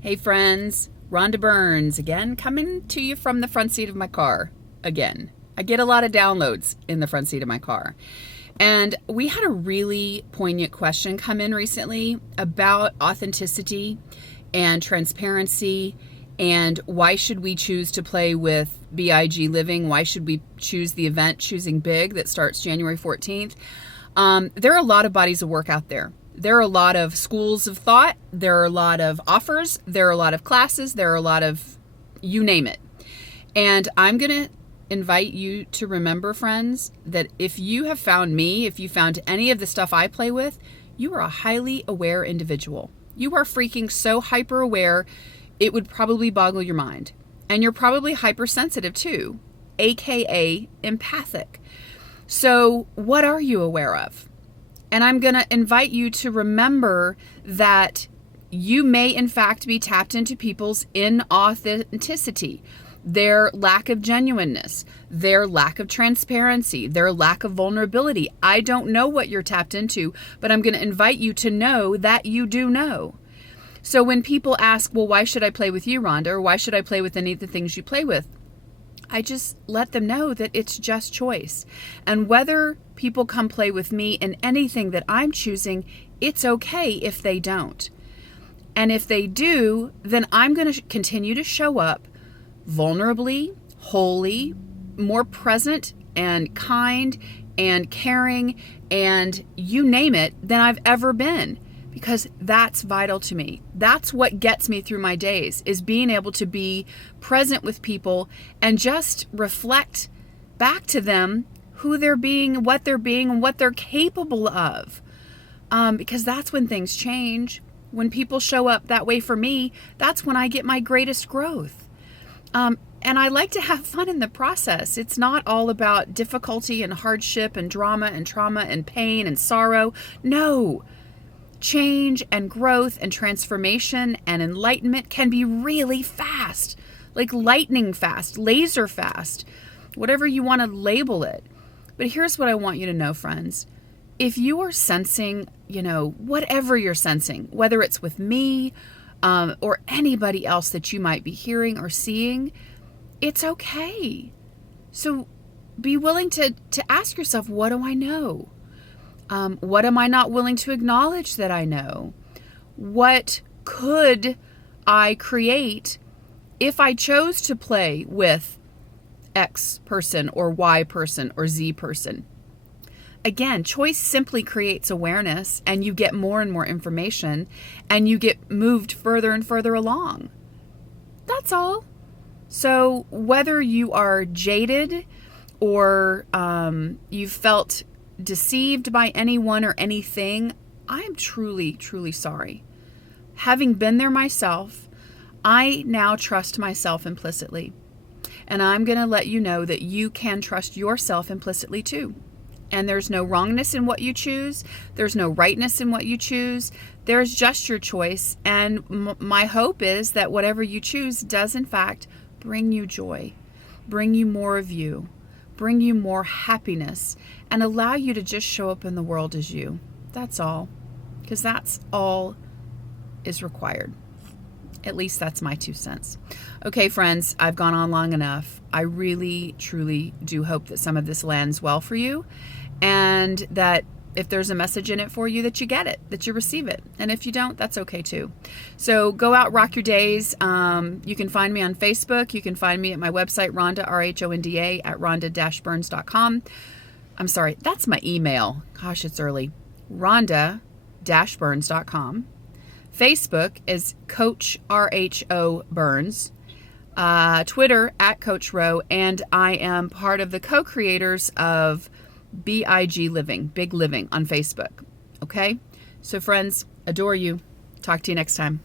Hey friends, Rhonda Burns again, coming to you from the front seat of my car again. I get a lot of downloads in the front seat of my car. And we had a really poignant question come in recently about authenticity and transparency and why should we choose to play with B.I.G. Living? Why should we choose the event Choosing Big that starts January 14th? There are a lot of bodies of work out there. There are a lot of schools of thought. There are a lot of offers. There are a lot of classes. There are a lot of, you name it. And I'm going to invite you to remember, friends, that if you have found me, if you found any of the stuff I play with, you are a highly aware individual. You are freaking so hyper aware, it would probably boggle your mind. And you're probably hypersensitive too, AKA empathic. So what are you aware of? And I'm going to invite you to remember that you may, in fact, be tapped into people's inauthenticity, their lack of genuineness, their lack of transparency, their lack of vulnerability. I don't know what you're tapped into, but I'm going to invite you to know that you do know. So when people ask, well, why should I play with you, Rhonda, or why should I play with any of the things you play with? I just let them know that it's just choice. And whether people come play with me in anything that I'm choosing, it's okay if they don't. And if they do, then I'm going to continue to show up vulnerably, wholly, more present and kind and caring and you name it than I've ever been. Because that's vital to me. That's what gets me through my days, is being able to be present with people and just reflect back to them who they're being, and what they're capable of. Because that's when things change. When people show up that way for me, that's when I get my greatest growth. And I like to have fun in the process. It's not all about difficulty and hardship and drama and trauma and pain and sorrow. No. Change and growth and transformation and enlightenment can be really fast, like lightning fast, laser fast, whatever you want to label it. But here's what I want you to know, friends. If you are sensing, whatever you're sensing, whether it's with me or anybody else that you might be hearing or seeing, it's okay. So be willing to ask yourself, what do I know? What am I not willing to acknowledge that I know? What could I create if I chose to play with X person or Y person or Z person? Again, choice simply creates awareness and you get more and more information and you get moved further and further along. That's all. So whether you are jaded or you felt deceived by anyone or anything, I am truly, truly sorry. Having been there myself, I now trust myself implicitly. And I'm going to let you know that you can trust yourself implicitly too. And there's no wrongness in what you choose. There's no rightness in what you choose. There's just your choice. And my hope is that whatever you choose does in fact bring you joy, bring you more of you, bring you more happiness, and allow you to just show up in the world as you. That's all. Because that's all is required. At least that's my 2 cents. Okay, friends, I've gone on long enough. I really, truly do hope that some of this lands well for you, and that if there's a message in it for you, that you get it, that you receive it. And if you don't, that's okay too. So go out, rock your days. You can find me on Facebook. You can find me at my website, Rhonda, RHONDA, at rhonda-burns.com. I'm sorry, that's my email. Gosh, it's early. Rhonda-burns.com. Facebook is Coach RHO Burns. Twitter at Coach Row. And I am part of the co-creators of B.I.G. Living, Big Living on Facebook. Okay? So friends, adore you. Talk to you next time.